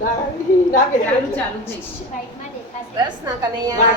ચાલુ થઈ કૃષ્ણ કનૈયા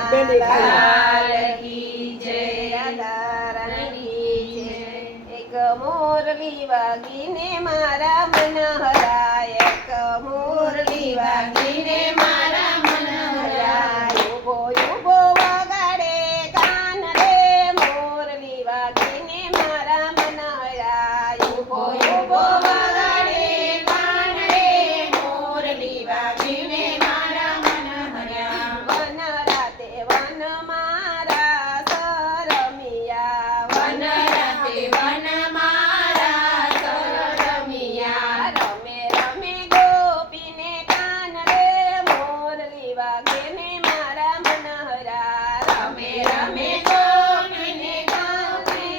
લાલ કી જય, રાધા રાણી કી જય। એક મોરલી વાગીને મારા મન હરાય, એક મોરલી વાગીને મારા મન હરાય। ઉભો ઉભો વગાડે કાન રે, મોરલી વાગીને મારા મન હરાય। ઉભો ઉભો વગાડે કાન રે, મોરલી વાગીને મારા મન હરાય। વન રાતે વન મારા સર રમિયા, વન રાતે વન મારા સર રમિયા। રમે રમે ગોપીને કાન રે, મોરલી વાગીને મારા મન હરાય। રમે રમે ગોપીને કાન રે,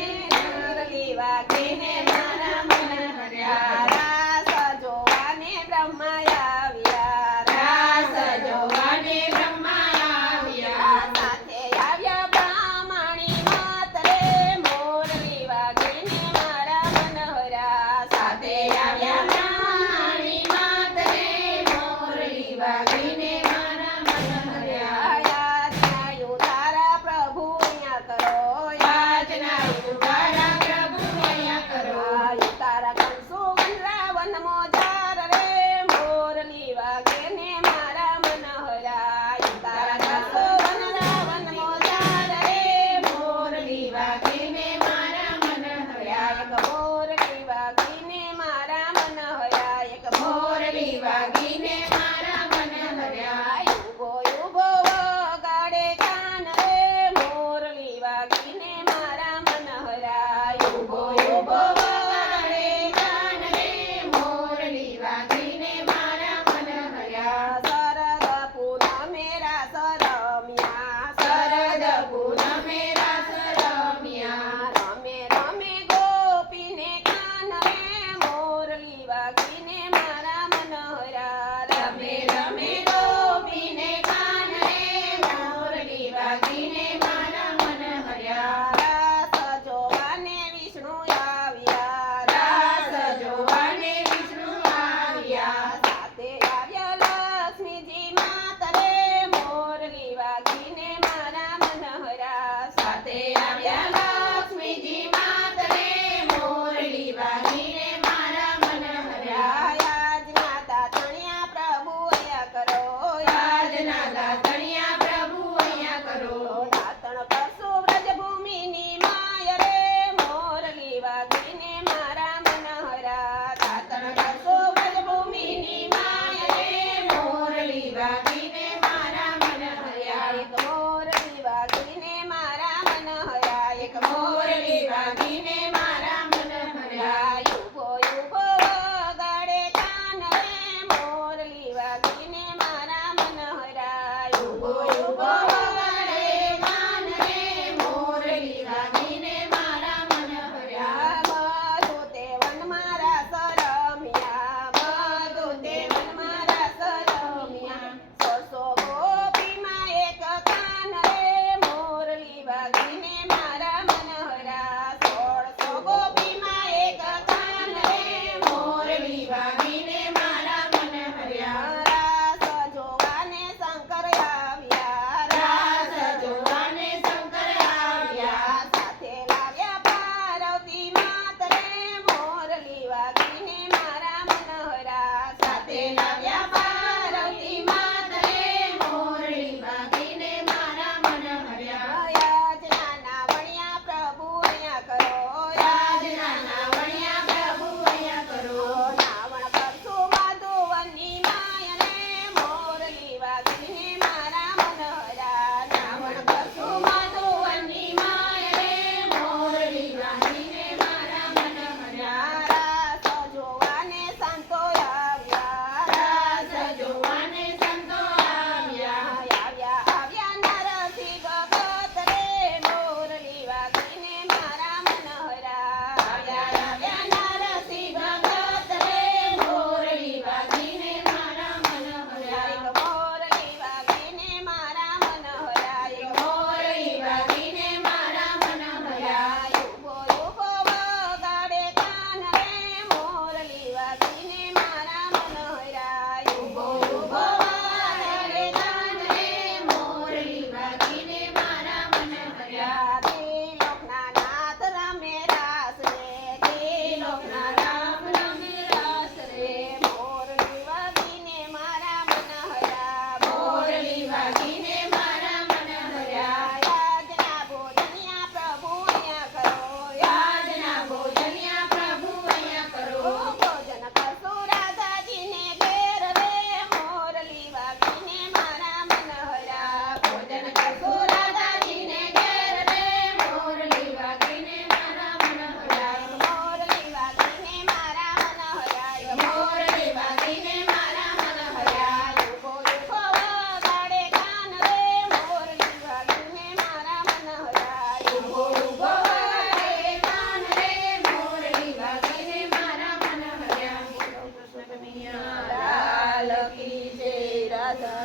મોરલી વાગીને મારા મન હરાય। રાસ જોવાને બ્રહ્મા આવ્યા, રાસ જોવાને બ્રહ્મા આવ્યા। સાથે આવ્યા બ્રાહ્મણી માત રે, મોરલી વાગીને મારા મન હરાય। સાથે આવ્યા બ્રાહ્મણી માત રે, મોરલી વાગીને મારા મન હરાય। યાચના ઉતારા પ્રભુ અહીંયા કરો, યાચના ઉતારા પ્રભુ અહીંયા કરો। ઉતારા કંસુ વનરાવન મોજાર રે, મોરલી વાગીને મારા મન હરાય। ઉતારા કંસુ વનરાવન મોજાર રે, મોરલી વાગીને મારા મન હરાય। એક મોરલી વાગીને મારા મન હરાય, એક મોરલી વાગીને મારા મન હરાય। ઉભો ઉભો વગાડે કાન રે, મોરલી વાગીને મારા મન હરાય। ઉભો ઉભો વગાડે કાન રે, મોરલી વાગીને મારા મન હરાય। શરદ પૂનમે રાસ રમ્યા, શરદ પૂનમે રાસ રમ્યા। રમે રમે ગોપીને કાન રે, મોરલી વાગીને મારા મન હરાય। રમે રમે ગોપીને કાન રે, મોરલી વાગીને મારા મન હરાય। રાસ જોવાને વિષ્ણુ આવ્યા, રાસ જોવાને વિષ્ણુ આવ્યા। સાથે આવ્યા લક્ષ્મીજી માત રે, મોરલી વાગીને મારા મન હરાય। સાથે આવ્યા લક્ષ્મીજી માત રે, મોરલી વાગીને મારા મન હરાય। આજના દાતણી ધન